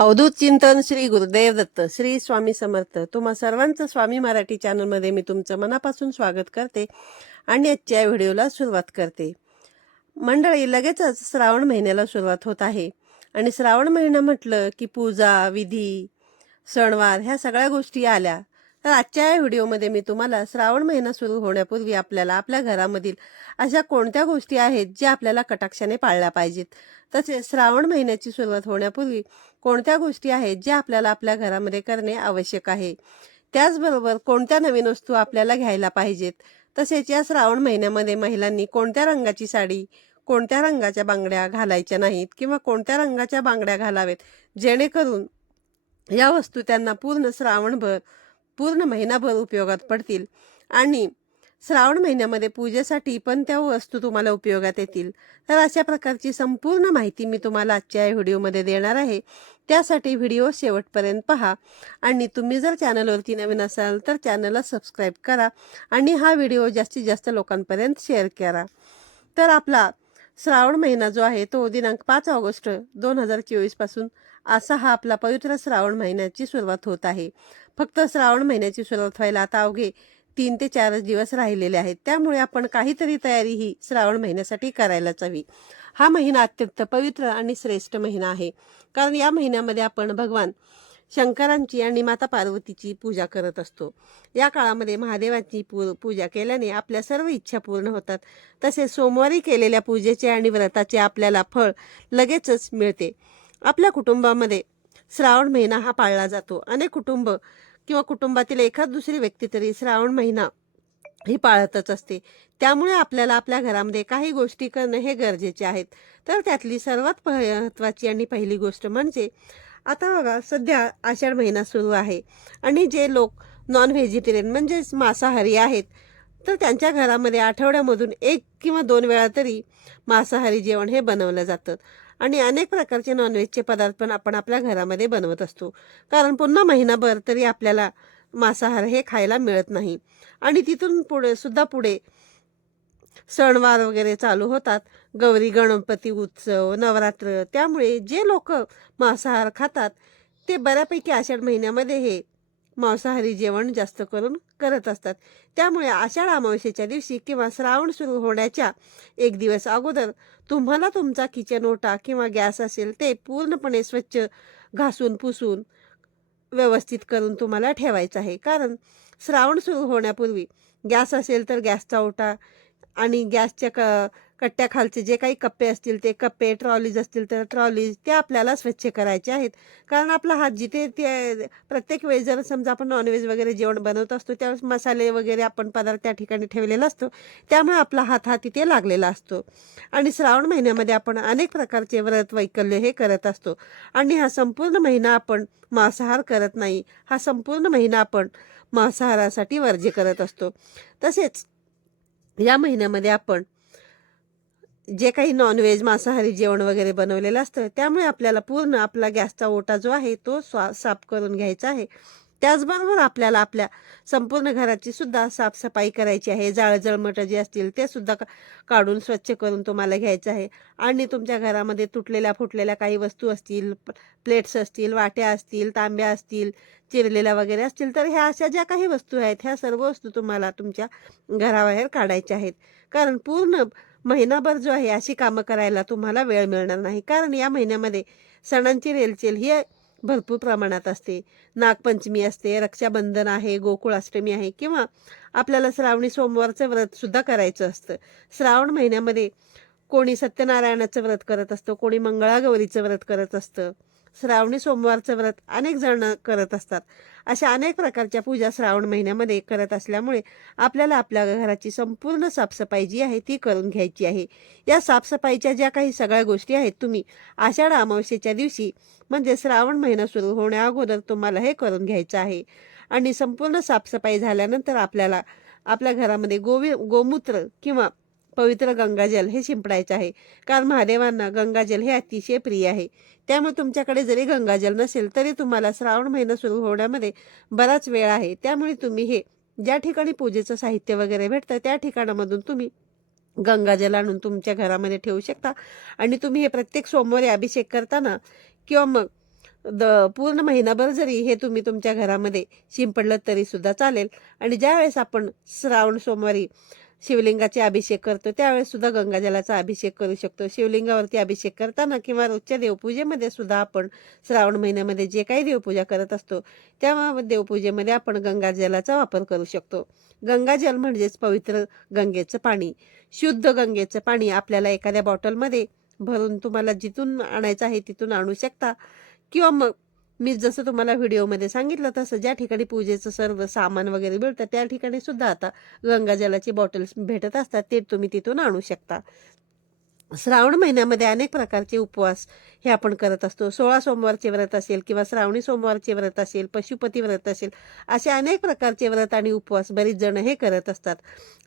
अवधूत चिंतन श्री गुरुदेव दत्त श्री स्वामी समर्थ. तुम्हा सर्वांचं स्वामी मराठी चॅनलमध्ये मी तुमचं मनापासून स्वागत करते आणि आजच्या व्हिडिओला सुरुवात करते. मंडळी लगेचच श्रावण महिन्याला सुरुवात होत आहे आणि श्रावण महिना म्हटलं की पूजा विधी सणवार ह्या सगळ्या गोष्टी आल्या. तर आजच्या या व्हिडिओमध्ये मी तुम्हाला श्रावण महिना सुरू होण्यापूर्वी आपल्याला आपल्या घरामधील अशा कोणत्या गोष्टी आहेत ज्या आपल्याला कटाक्षाने पाळल्या पाहिजेत? तसेच श्रावण महिन्याची सुरुवात होण्यापूर्वी कोणत्या गोष्टी आहेत ज्या आपल्याला आपल्या घरामध्ये करणे आवश्यक आहे? त्याचबरोबर कोणत्या नवीन वस्तू आपल्याला घ्यायला पाहिजेत? तसेच या श्रावण महिन्यामध्ये महिलांनी कोणत्या रंगाची साडी कोणत्या रंगाच्या बांगड्या घालायच्या नाहीत किंवा कोणत्या रंगाच्या बांगड्या घालावेत जेणेकरून या वस्तू त्यांना पूर्ण श्रावणभर पूर्ण महिनाभर उपयोगात पडतील. आणि श्रावण महिन्यामध्ये पूजेसाठी पण त्या वस्तू तुम्हाला उपयोगात येतील. तर अशा प्रकारची संपूर्ण माहिती मी तुम्हाला आजच्या या व्हिडिओमध्ये देणार आहे. त्यासाठी व्हिडिओ शेवटपर्यंत पहा. आणि तुम्ही जर चॅनलवरती नवीन असाल तर चॅनलला सबस्क्राईब करा. आणि हा व्हिडिओ जास्तीत जास्त लोकांपर्यंत शेअर करा. तर आपला श्रावण महिना जो आहे तो दिनांक पाच ऑगस्ट दोन हजार चोवीसपासून असा हा आपला पवित्र श्रावण महिन्याची सुरुवात होत आहे. फक्त श्रावण महिन्याची सुरुवात व्हायला आता अवघे तीन ते चारच दिवस राहिलेले आहेत. त्यामुळे आपण काहीतरी तयारी ही श्रावण महिन्यासाठी करायलाच हवी. हा महिना अत्यंत पवित्र आणि श्रेष्ठ महिना आहे. कारण या महिन्यामध्ये आपण भगवान शंकरांची आणि माता पार्वतीची पूजा करत असतो. या काळामध्ये महादेवाची पू पूजा केल्याने आपल्या सर्व इच्छा पूर्ण होतात. तसेच सोमवारी केलेल्या पूजेचे आणि व्रताचे आपल्याला फळ लगेचच मिळते. आपल्या कुटुंबामध्ये श्रावण महिना हा पाळला जातो. अनेक कुटुंब किंवा कुटुंबातील एखाद दुसरी व्यक्ती तरी श्रावण महिना ही पाळतच असते. त्यामुळे आपल्याला आपल्या घरामध्ये काही गोष्टी करणं हे गरजेचे आहेत. तर त्यातली सर्वात महत्त्वाची आणि पहिली गोष्ट म्हणजे आता बघा सध्या आषाढ महिना सुरू आहे. आणि जे लोक नॉन व्हेजिटेरियन म्हणजेच मांसाहारी आहेत तर त्यांच्या घरामध्ये आठवड्यामधून एक किंवा दोन वेळा तरी मांसाहारी जेवण हे बनवलं जातं. आणि अनेक प्रकारचे नॉनव्हेजचे पदार्थ पण आपण आपल्या घरामध्ये बनवत असतो. कारण पुन्हा महिनाभर तरी आपल्याला मांसाहार हे खायला मिळत नाही. आणि तिथून पुढे सुद्धा पुढे सणवार वगैरे चालू होतात. गौरी गणपती उत्सव नवरात्र त्यामुळे जे लोक मांसाहार खातात ते बऱ्यापैकी आषाढ महिन्यामध्ये हे मांसाहारी जेवण जास्त करून करत असतात. त्यामुळे आषाढ अमावस्येच्या दिवशी किंवा श्रावण सुरू होण्याच्या एक दिवस अगोदर तुम्हाला तुमचा किचन ओटा किंवा गॅस असेल ते पूर्णपणे स्वच्छ घासून पुसून व्यवस्थित करून तुम्हाला ठेवायचं आहे. कारण श्रावण सुरू होण्यापूर्वी गॅस असेल तर गॅसचा ओटा आणि गॅसच्या क कट्ट्याखालचे जे काही कप्पे असतील ते कप्पे ट्रॉलीज असतील तर ट्रॉलीज ते आपल्याला स्वच्छ करायचे आहेत. कारण आपला हात जिथे ते प्रत्येक वेळेस जर समजा आपण नॉनव्हेज वगैरे जेवण बनवत असतो त्यावेळेस मसाले वगैरे आपण पदार्थ त्या ठिकाणी ठेवलेला असतो. त्यामुळे आपला हात हा तिथे लागलेला असतो. आणि श्रावण महिन्यामध्ये आपण अनेक प्रकारचे व्रत वैकल्य हे करत असतो. आणि हा संपूर्ण महिना आपण मांसाहार करत नाही. हा संपूर्ण महिना आपण मांसाहारासाठी वर्ज्य करत असतो. तसेच या महिन्यामध्ये आपण जे काही नॉनव्हेज मांसाहारी जेवण वगैरे बनवलेलं असतं त्यामुळे आपल्याला पूर्ण आपला गॅसचा ओटा जो आहे तो स्वा साफ करून घ्यायचा आहे. त्याचबरोबर आपल्याला आपल्या संपूर्ण घराची सुद्धा साफसफाई करायची आहे. जाळजळमटं जे असतील ते सुद्धा का काढून स्वच्छ करून तुम्हाला घ्यायचं आहे. आणि तुमच्या घरामध्ये तुटलेल्या फुटलेल्या काही वस्तू असतील प्लेट्स असतील वाट्या असतील तांब्या असतील चिरलेल्या वगैरे असतील तर ह्या अशा ज्या काही वस्तू आहेत ह्या सर्व वस्तू तुम्हाला तुमच्या घराबाहेर काढायच्या आहेत. कारण पूर्ण महिनाभर जो आहे अशी कामं करायला तुम्हाला वेळ मिळणार नाही. कारण या महिन्यामध्ये सणांची रेलचेल ही भरपूर प्रमाणात असते. नागपंचमी असते रक्षाबंधन आहे गोकुळाष्टमी आहे किंवा आपल्याला श्रावणी सोमवारचं व्रतसुद्धा करायचं असतं. श्रावण महिन्यामध्ये कोणी सत्यनारायणाचं व्रत करत असतं कोणी मंगळागौरीचं व्रत करत असतं. श्रावणी सोमवारचं व्रत अनेक जण करत असतात. अशा अनेक प्रकारच्या पूजा श्रावण महिन्यामध्ये करत असल्यामुळे आपल्याला आपल्या घराची संपूर्ण साफसफाई जी आहे ती करून घ्यायची आहे. या साफसफाईच्या ज्या काही सगळ्या गोष्टी आहेत तुम्ही आषाढ अमावस्येच्या दिवशी म्हणजे श्रावण महिना सुरू होण्या अगोदर तुम्हाला हे करून घ्यायचं आहे. आणि संपूर्ण साफसफाई झाल्यानंतर आपल्याला आपल्या घरामध्ये गोवी गोमूत्र किंवा पवित्र गंगाजल हे शिंपडायचं आहे. कारण महादेवांना गंगाजल हे अतिशय प्रिय आहे. त्यामुळे तुमच्याकडे जरी गंगाजल नसेल तरी तुम्हाला श्रावण महिना सुरू होण्यामध्ये बराच वेळ आहे. त्यामुळे तुम्ही हे ज्या ठिकाणी पूजेचं साहित्य वगैरे भेटतं त्या ठिकाणामधून तुम्ही गंगाजल आणून तुमच्या घरामध्ये ठेवू शकता. आणि तुम्ही हे प्रत्येक सोमवारी अभिषेक करताना किंवा मग द पूर्ण महिनाभर जरी हे तुम्ही तुमच्या घरामध्ये शिंपडलं तरी सुद्धा चालेल. आणि ज्यावेळेस आपण श्रावण सोमवारी शिवलिंगाचे अभिषेक करतो. त्यावेळेस सुद्धा गंगाजलाचा अभिषेक करू शकतो. शिवलिंगावरती अभिषेक करताना किंवा रोजच्या देवपूजेमध्ये सुद्धा आपण श्रावण महिन्यामध्ये जे काही देवपूजा करत असतो त्या देवपूजेमध्ये आपण गंगाजलाचा वापर करू शकतो. गंगाजल म्हणजेच पवित्र गंगेचं पाणी. शुद्ध गंगेचं पाणी आपल्याला एखाद्या बॉटलमध्ये भरून तुम्हाला जिथून आणायचं आहे तिथून आणू शकता किंवा मग मी जसं तुम्हाला व्हिडिओमध्ये सांगितलं तसं ज्या ठिकाणी पूजेचं सर्व सामान वगैरे मिळतं त्या ठिकाणी सुद्धा आता गंगाजलाची बॉटल्स भेटत असतात ते तुम्ही तिथून आणू शकता. श्रावण महिन्यामध्ये अनेक प्रकारचे उपवास हे आपण करत असतो. सोळा सोमवारचे व्रत असेल किंवा श्रावणी सोमवारचे व्रत असेल पशुपती व्रत असेल असे अनेक प्रकारचे व्रत आणि उपवास बरीच जण हे करत असतात.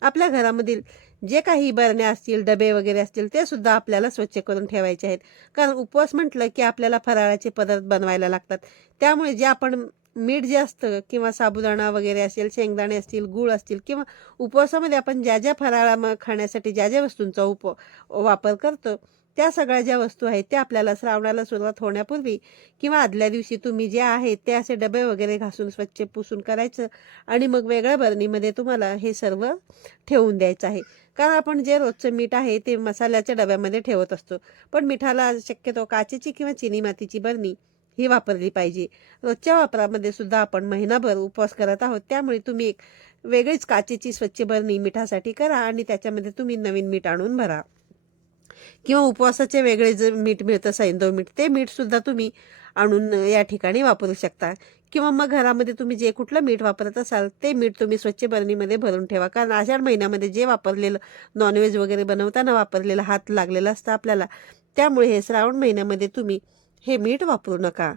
आपल्या घरामधील जे काही बरण्या असतील डबे वगैरे असतील ते सुद्धा आपल्याला स्वच्छ करून ठेवायचे आहेत. कारण उपवास म्हटलं की आपल्याला फराळाचे पदार्थ बनवायला लागतात. त्यामुळे जे आपण मीठ जे असतं किंवा साबुदाणा वगैरे असेल शेंगदाणे असतील गूळ असतील किंवा उपवासामध्ये आपण ज्या ज्या फराळा मग खाण्यासाठी ज्या ज्या वस्तूंचा उप वापर करतो त्या सगळ्या ज्या वस्तू आहेत त्या आपल्याला श्रावणाला सुरुवात होण्यापूर्वी किंवा आदल्या दिवशी तुम्ही जे आहेत ते असे डबे वगैरे घासून स्वच्छ पुसून करायचं आणि मग वेगळ्या बरणीमध्ये तुम्हाला हे सर्व ठेवून द्यायचं आहे. कारण आपण जे रोजचं मीठ आहे ते मसाल्याच्या डब्यामध्ये ठेवत असतो. पण मिठाला शक्यतो काचेची किंवा चिनी मातीची बरणी ही वापरली पाहिजे. रोजच्या वापरामध्ये सुद्धा आपण महिनाभर उपवास करत आहोत. त्यामुळे तुम्ही एक वेगळीच काचेची स्वच्छ बरणी मिठासाठी करा आणि त्याच्यामध्ये तुम्ही नवीन मीठ आणून भरा. किंवा उपवासाचे वेगळे जे मीठ मिळतं सैंदव मीठ ते मीठसुद्धा तुम्ही आणून या ठिकाणी वापरू शकता. किंवा मग घरामध्ये तुम्ही जे कुठलं मीठ वापरत असाल ते मीठ तुम्ही स्वच्छ बरणीमध्ये भरून ठेवा. कारण आषाढ महिन्यामध्ये जे वापरलेलं नॉनव्हेज वगैरे बनवताना वापरलेला हात लागलेला असतं आपल्याला. त्यामुळे हे श्रावण महिन्यामध्ये तुम्ही हे मीठ वापरू नका.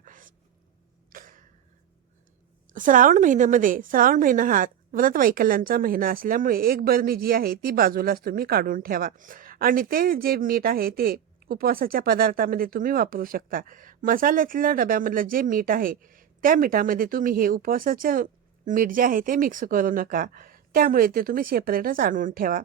श्रावण महिन्यामध्ये श्रावण महिना हा व्रत वैकल्यांचा महिना असल्यामुळे एक बरणी जी आहे ती बाजूलाच तुम्ही काढून ठेवा. आणि ते जे मीठ आहे ते उपवासाच्या पदार्थामध्ये तुम्ही वापरू शकता. मसाल्यातल्या डब्यामधलं जे मीठ आहे त्या मिठामध्ये तुम्ही हे उपवासाचं मीठ जे आहे ते मिक्स करू नका. त्यामुळे ते तुम्ही सेपरेटच आणून ठेवा.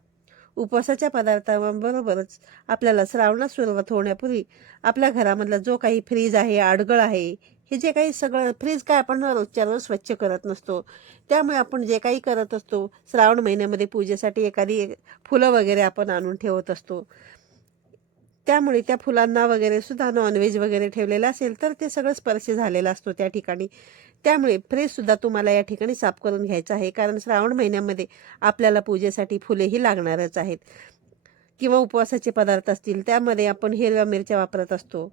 उपवासाच्या पदार्थांबरोबरच आपल्याला श्रावणात सुरुवात होण्यापूर्वी आपल्या घरामधला जो काही फ्रीज आहे आडगळ आहे हे जे काही सगळं फ्रीज काय आपण रोजच्या रोज स्वच्छ करत नसतो. त्यामुळे आपण जे काही करत असतो श्रावण महिन्यामध्ये पूजेसाठी एखादी फुलं वगैरे आपण आणून ठेवत असतो. त्यामुळे त्या फुलांना वगैरे सुद्धा नॉनव्हेज वगैरे ठेवलेलं असेल तर ते सगळं स्पर्श झालेला असतो त्या ठिकाणी. त्यामुळे फ्रेशसुद्धा तुम्हाला या ठिकाणी साफ करून घ्यायचं आहे. कारण श्रावण महिन्यामध्ये आपल्याला पूजेसाठी फुलेही लागणारच आहेत. किंवा उपवासाचे पदार्थ असतील त्यामध्ये आपण हिरव्या मिरच्या वापरत असतो.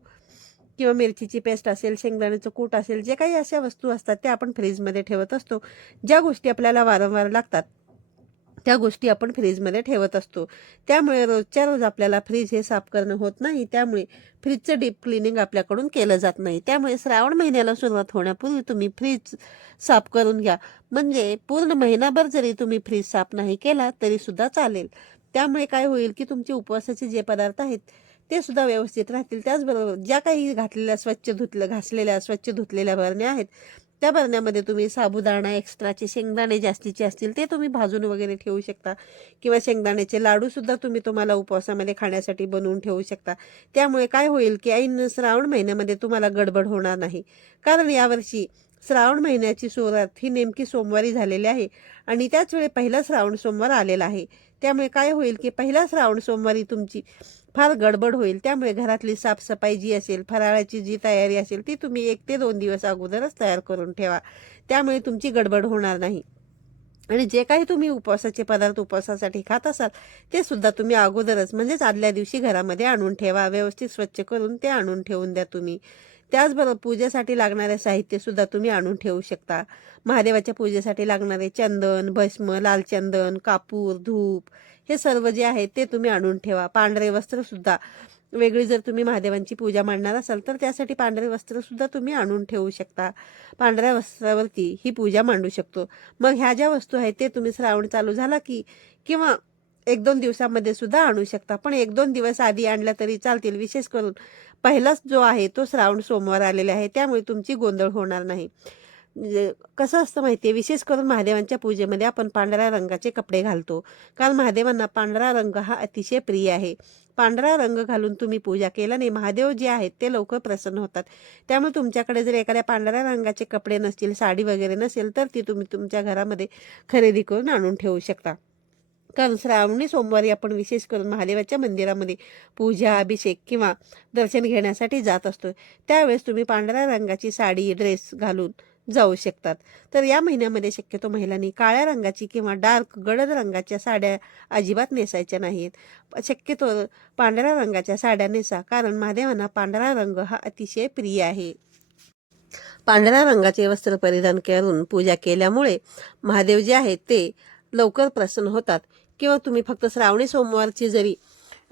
किंवा मिरचीची पेस्ट असेल शेंगदाण्याचं कूट असेल जे काही अशा वस्तू असतात त्या आपण फ्रीजमध्ये ठेवत असतो. ज्या गोष्टी आपल्याला वारंवार लागतात त्या गोष्टी आपण फ्रीजमध्ये ठेवत असतो. त्यामुळे रोजच्या रोज आपल्याला फ्रीज हे साफ करणं होत नाही. त्यामुळे फ्रीजचं डीप क्लिनिंग आपल्याकडून केलं जात नाही. त्यामुळे श्रावण महिन्याला सुरुवात होण्यापूर्वी तुम्ही फ्रीज साफ करून घ्या. म्हणजे पूर्ण महिनाभर जरी तुम्ही फ्रीज साफ नाही केला तरीसुद्धा चालेल. त्यामुळे काय होईल की तुमचे उपवासाचे जे पदार्थ आहेत ते सुद्धा व्यवस्थित राहतील. त्याचबरोबर ज्या काही घातलेल्या स्वच्छ धुतलं घासलेल्या स्वच्छ धुतलेल्या बरण्या आहेत त्या भरण्यामध्ये तुम्ही साबुदाणा एक्स्ट्राचे शेंगदाणे जास्तीचे असतील ते तुम्ही भाजून वगैरे ठेवू शकता. किंवा शेंगदाण्याचे लाडूसुद्धा तुम्ही तुम्हाला उपवासामध्ये खाण्यासाठी बनवून ठेवू शकता. त्यामुळे काय होईल की ऐन श्रावण महिन्यामध्ये तुम्हाला गडबड होणार नाही. कारण यावर्षी श्रावण महिन्याची सुरुवात ही नेमकी सोमवारी झालेली आहे आणि त्याच वेळी पहिला श्रावण सोमवार आलेला आहे. त्यामुळे काय होईल की पहिला श्रावण सोमवारी तुमची फार गडबड होईल. त्यामुळे घरातली साफसफाई जी असेल फराळाची जी तयारी असेल ती तुम्ही एक ते दोन दिवस अगोदरच तयार करून ठेवा. त्यामुळे तुमची गडबड होणार नाही. आणि जे काही तुम्ही उपवासाचे पदार्थ उपवासासाठी खात असाल ते सुद्धा तुम्ही अगोदरच म्हणजेच आदल्या दिवशी घरामध्ये आणून ठेवा. व्यवस्थित स्वच्छ करून ते आणून ठेवून द्या तुम्ही. त्याचबरोबर पूजेसाठी लागणारे साहित्यसुद्धा तुम्ही आणून ठेवू शकता. महादेवाच्या पूजेसाठी लागणारे चंदन भस्म लाल चंदन कापूर धूप हे सर्व जे आहे ते तुम्ही आणून ठेवा. पांढरे वस्त्रसुद्धा वेगळी जर तुम्ही महादेवांची पूजा मांडणार असाल तर त्यासाठी पांढरे वस्त्रसुद्धा तुम्ही आणून ठेवू शकता. पांढऱ्या वस्त्रावरती ही पूजा मांडू शकतो. मग ह्या ज्या वस्तू आहेत ते तुम्ही श्रावण चालू झाला की किंवा एक दोन दिवसामध्ये सुद्धा आणू शकता. पण एक दोन दिवस आधी आणल्या तरी चालतील. विशेष करून पहिलाच जो आहे तो श्रावण सोमवार आलेला आहे. त्यामुळे तुमची गोंधळ होणार नाही. म्हणजे कसं असतं माहिती आहे विशेष करून महादेवांच्या पूजेमध्ये आपण पांढऱ्या रंगाचे कपडे घालतो. कारण महादेवांना पांढरा रंग हा अतिशय प्रिय आहे. पांढरा रंग घालून तुम्ही पूजा केल्याने महादेव जे आहेत ते लवकर प्रसन्न होतात. त्यामुळे तुमच्याकडे जर एखाद्या पांढऱ्या रंगाचे कपडे नसतील साडी वगैरे नसेल तर ती तुम्ही तुमच्या घरामध्ये खरेदी करून आणून ठेवू शकता. कारण श्रावणी सोमवारी आपण विशेष करून महादेवाच्या मंदिरामध्ये पूजा अभिषेक किंवा दर्शन घेण्यासाठी जात असतो. त्यावेळेस तुम्ही पांढऱ्या रंगाची साडी ड्रेस घालून जाऊ शकतात. तर या महिन्यामध्ये शक्यतो महिलांनी काळ्या रंगाची किंवा डार्क गडद रंगाच्या साड्या अजिबात नेसायच्या नाहीत. शक्यतो पांढऱ्या रंगाच्या साड्या नेसा कारण महादेवांना पांढरा रंग हा अतिशय प्रिय आहे. पांढऱ्या रंगाचे वस्त्र परिधान करून पूजा केल्यामुळे महादेव जे आहेत ते लवकर प्रसन्न होतात. किंवा तुम्ही फक्त श्रावणी सोमवारची जरी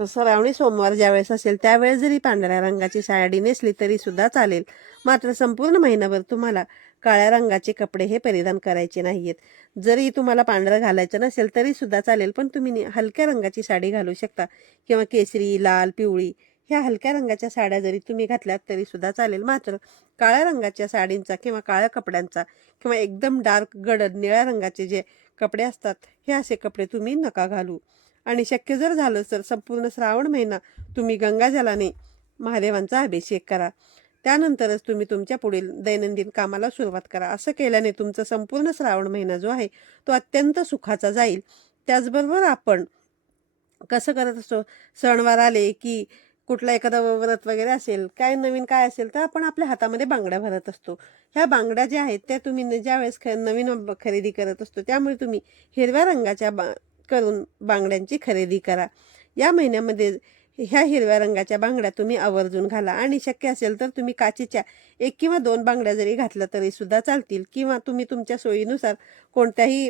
श्रावणी सोमवार ज्यावेळेस असेल त्यावेळेस जरी पांढऱ्या रंगाची साडी नेसली तरी सुद्धा चालेल. मात्र संपूर्ण महिनाभर तुम्हाला काळ्या रंगाचे कपडे हे परिधान करायचे नाहीयेत. जरी तुम्हाला पांढरं घालायचं नसेल तरी सुद्धा चालेल पण तुम्ही हलक्या रंगाची साडी घालू शकता किंवा केसरी लाल पिवळी. ह्या हलक्या रंगाच्या साड्या जरी तुम्ही घातल्यात तरी सुद्धा चालेल. मात्र काळ्या रंगाच्या साडींचा किंवा काळ्या कपड्यांचा किंवा एकदम डार्क गडद निळ्या रंगाचे जे कपडे असतात हे असे कपडे तुम्ही नका घालू. आणि शक्य जर झालं तर संपूर्ण श्रावण महिना तुम्ही गंगाजलाने महादेवांचा अभिषेक करा. त्यानंतरच तुम्ही तुमच्या पुढील दैनंदिन कामाला सुरुवात करा. असं केल्याने तुमचा संपूर्ण श्रावण महिना जो आहे तो अत्यंत सुखाचा जाईल. त्याचबरोबर आपण कसं करत असतो? सणवार आले की कुठला एखादा व्रत वगैरे असेल काय नवीन काय असेल तर आपण आपल्या हातामध्ये बांगड्या भरत असतो. ह्या बांगड्या ज्या आहेत त्या तुम्ही ज्यावेळेस ख नवीन खरेदी करत असतो त्यामुळे तुम्ही हिरव्या रंगाच्या बा करून बांगड्यांची खरेदी करा. या महिन्यामध्ये ह्या हिरव्या रंगाच्या बांगड्या तुम्ही आवर्जून घाला. आणि शक्य असेल तर तुम्ही काचेच्या एक किंवा दोन बांगड्या जरी घातल्या तरी सुद्धा चालतील. किंवा तुम्ही तुमच्या सोयीनुसार कोणत्याही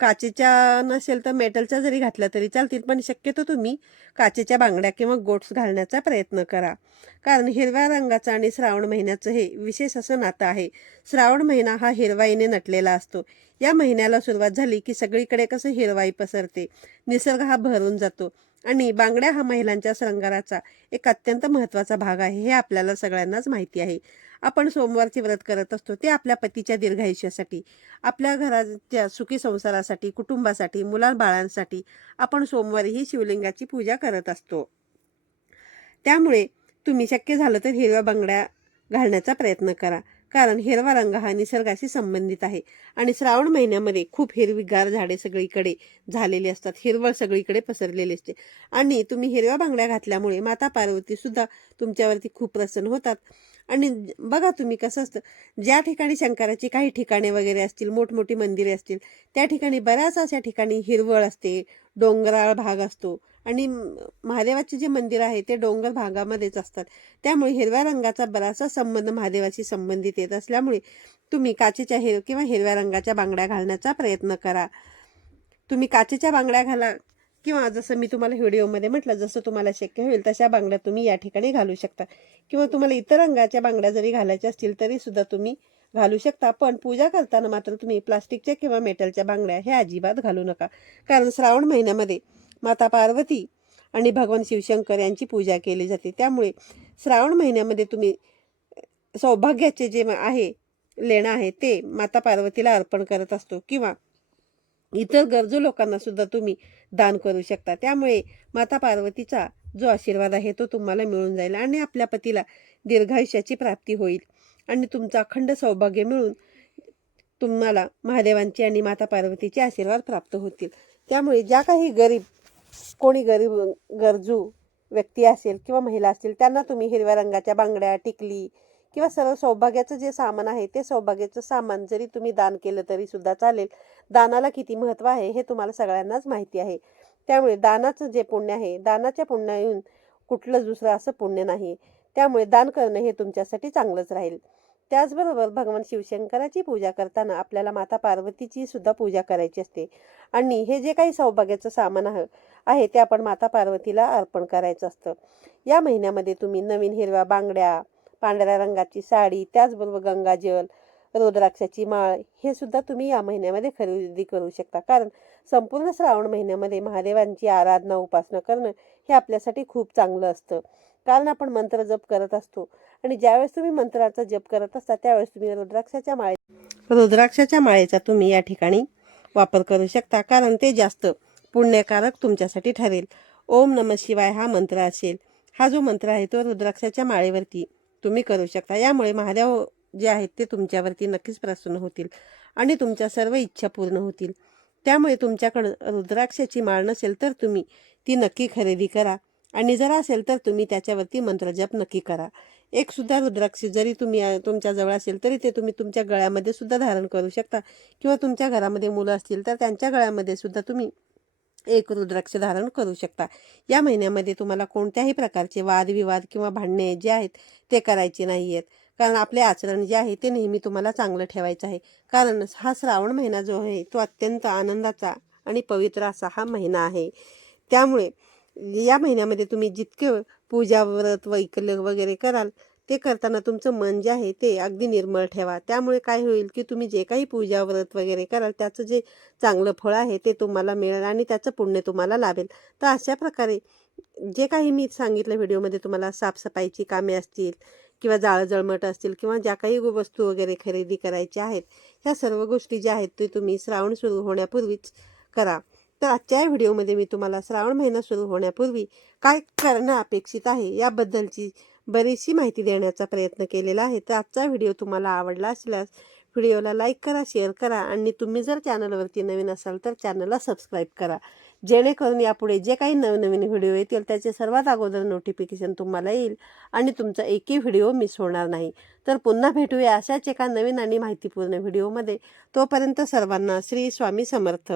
काचेच्या नसेल तर मेटलच्या जरी घातल्या तरी चालतील. पण शक्यतो तुम्ही काचेच्या बांगड्या किंवा गोट्स घालण्याचा प्रयत्न करा. कारण हिरव्या रंगाचं आणि श्रावण महिन्याचं हे विशेष असं नातं आहे. श्रावण महिना हा हिरवाईने नटलेला असतो. या महिन्याला सुरुवात झाली की सगळीकडे कसं हिरवाई पसरते. निसर्ग हा भरून जातो. आणि बांगड्या हा महिलांच्या श्रंगाराचा एक अत्यंत महत्त्वाचा भाग आहे हे आपल्याला सगळ्यांनाच माहिती आहे. आपण सोमवारचे व्रत करत असतो ते आपल्या पतीच्या दीर्घायुष्यासाठी आपल्या घराच्या सुखी संसारासाठी कुटुंबासाठी मुलाबाळांसाठी आपण सोमवारी ही शिवलिंगाची पूजा करत असतो. त्यामुळे तुम्ही शक्य झालं तर हिरव्या बांगड्या घालण्याचा प्रयत्न करा. कारण हिरवा रंग हा निसर्गाशी संबंधित आहे. आणि श्रावण महिन्यामध्ये खूप हिरवीगार झाडे सगळीकडे झालेली असतात. हिरवळ सगळीकडे पसरलेली असते. आणि तुम्ही हिरव्या बांगड्या घातल्यामुळे माता पार्वती सुद्धा तुमच्यावरती खूप प्रसन्न होतात. आणि बघा तुम्ही कसं असतं. ज्या ठिकाणी शंकराची काही ठिकाणे वगैरे असतील मोठमोठी मंदिरे असतील त्या ठिकाणी बऱ्याच अशा ठिकाणी हिरवळ असते डोंगराळ भाग असतो. आणि महादेवाचे जे मंदिर आहे ते डोंगर भागामध्येच असतात. त्यामुळे हिरव्या रंगाचा बराचसा संबंध महादेवाशी संबंधित येत असल्यामुळे तुम्ही काचेच्या हिर किंवा हिरव्या रंगाच्या बांगड्या घालण्याचा प्रयत्न करा. तुम्ही काचेच्या बांगड्या घाला किंवा जसं मी तुम्हाला व्हिडिओमध्ये म्हटलं जसं तुम्हाला शक्य होईल तशा बांगड्या तुम्ही या ठिकाणी घालू शकता. किंवा तुम्हाला इतर रंगाच्या बांगड्या जरी घालायच्या असतील तरीसुद्धा तुम्ही घालू शकता. पण पूजा करताना मात्र तुम्ही प्लास्टिकच्या किंवा मेटलच्या बांगड्या हे अजिबात घालू नका. कारण श्रावण महिन्यामध्ये माता पार्वती आणि भगवान शिवशंकर यांची पूजा केली जाते. त्यामुळे श्रावण महिन्यामध्ये तुम्ही सौभाग्याचे जे आहे लेणं आहे ते माता पार्वतीला अर्पण करत असतो किंवा इतर गरजू लोकांना सुद्धा तुम्ही दान करू शकता. त्यामुळे माता पार्वतीचा जो आशीर्वाद आहे तो तुम्हाला मिळून जाईल आणि आपल्या पतीला दीर्घायुष्याची प्राप्ती होईल आणि तुमचं अखंड सौभाग्य मिळून तुम्हाला महादेवांची आणि माता पार्वतीचे आशीर्वाद प्राप्त होतील. त्यामुळे ज्या काही गरीब कोणी गरीब गरजू व्यक्ती असेल किंवा महिला असतील त्यांना तुम्ही हिरव्या रंगाच्या बांगड्या टिकली किंवा सर्व सौभाग्याचं जे सामान आहे ते सौभाग्याचं सामान जरी तुम्ही दान केलं तरी सुद्धा चालेल. दानाला किती महत्त्व आहे हे तुम्हाला सगळ्यांनाच माहिती आहे. त्यामुळे दानाचं जे पुण्य आहे दानाच्या पुण्याहून कुठलं दुसरं असं पुण्य नाही. त्यामुळे दान करणं हे तुमच्यासाठी चांगलंच राहील. त्याचबरोबर भगवान शिवशंकराची पूजा करताना आपल्याला माता पार्वतीची सुद्धा पूजा करायची असते. आणि हे जे काही सौभाग्याचं सामान आहे आहे ते आपण माता पार्वतीला अर्पण करायचं असतं. या महिन्यामध्ये तुम्ही नवीन हिरव्या बांगड्या पांढऱ्या रंगाची साडी त्याचबरोबर गंगाजल रुद्राक्षाची माळ हे सुद्धा तुम्ही या महिन्यामध्ये खरेदी करू शकता. कारण संपूर्ण श्रावण महिन्यामध्ये महादेवांची आराधना उपासना करणं हे आपल्यासाठी खूप चांगलं असतं. कारण आपण मंत्र जप करत असतो आणि ज्यावेळेस तुम्ही मंत्राचा जप करत असता त्यावेळेस तुम्ही रुद्राक्षाच्या माळे रुद्राक्षाच्या माळेचा तुम्ही या ठिकाणी वापर करू शकता. कारण ते जास्त पुण्यकारक तुमच्यासाठी ठरेल. ओम नम शिवाय हा मंत्र असेल. हा जो मंत्र आहे तो रुद्राक्षाच्या माळेवरती तुम्ही करू शकता. यामुळे महादेव जे आहेत ते तुमच्यावरती नक्कीच प्रसन्न होतील आणि तुमच्या सर्व इच्छा पूर्ण होतील. त्यामुळे तुमच्याकडं रुद्राक्षाची माळ नसेल तर तुम्ही ती नक्की खरेदी करा आणि जर असेल तर तुम्ही त्याच्यावरती मंत्रजप नक्की करा. एक सुद्धा रुद्राक्ष जरी तुम्ही तुमच्याजवळ असेल तरी ते तुम्ही तुमच्या गळ्यामध्ये सुद्धा धारण करू शकता. किंवा तुमच्या घरामध्ये मुलं असतील तर त्यांच्या गळ्यामध्ये सुद्धा तुम्ही एक रुद्राक्ष धारण करू शकता. या महिन्यामध्ये तुम्हाला कोणत्याही प्रकारचे वादविवाद किंवा भांडणे जे आहेत ते करायचे नाही आहेत कारण आपले आचरण जे आहे ते नेहमी तुम्हाला चांगलं ठेवायचं आहे. कारण हा श्रावण महिना जो आहे तो अत्यंत आनंदाचा आणि पवित्र असा हा महिना आहे. त्यामुळे या महिन्यामध्ये तुम्ही जितके पूजा व्रत वैकल्य वगैरे कराल ते करताना तुमचं मन जे आहे ते अगदी निर्मळ ठेवा. त्यामुळे काय होईल की तुम्ही जे काही पूजा व्रत वगैरे कराल त्याचं जे चांगलं फळ आहे ते तुम्हाला मिळेल आणि त्याचं पुण्य तुम्हाला लाभेल. तर अशा प्रकारे जे काही मी सांगितलं व्हिडिओमध्ये तुम्हाला साफसफाईची कामे असतील किंवा जाळं जळमट असतील किंवा ज्या काही वस्तू वगैरे खरेदी करायच्या आहेत ह्या सर्व गोष्टी ज्या आहेत ते तुम्ही श्रावण सुरू होण्यापूर्वीच करा. तर आजच्या या व्हिडिओमध्ये मी तुम्हाला श्रावण महिना सुरू होण्यापूर्वी काय करणं अपेक्षित आहे याबद्दलची बरीचशी माहिती देण्याचा प्रयत्न केलेला आहे. तर आजचा व्हिडिओ तुम्हाला आवडला असल्यास व्हिडिओला लाईक करा शेअर करा आणि तुम्ही जर चॅनलवरती नवीन असाल तर चॅनलला सबस्क्राईब करा. जेणेकरून यापुढे जे काही नवनवीन व्हिडिओ येतील त्याचे सर्वात अगोदर नोटिफिकेशन तुम्हाला येईल आणि तुमचा एकही व्हिडिओ मिस होणार नाही. तर पुन्हा भेटूया अशाच एका नवीन आणि माहितीपूर्ण व्हिडिओमध्ये. तोपर्यंत सर्वांना श्री स्वामी समर्थ.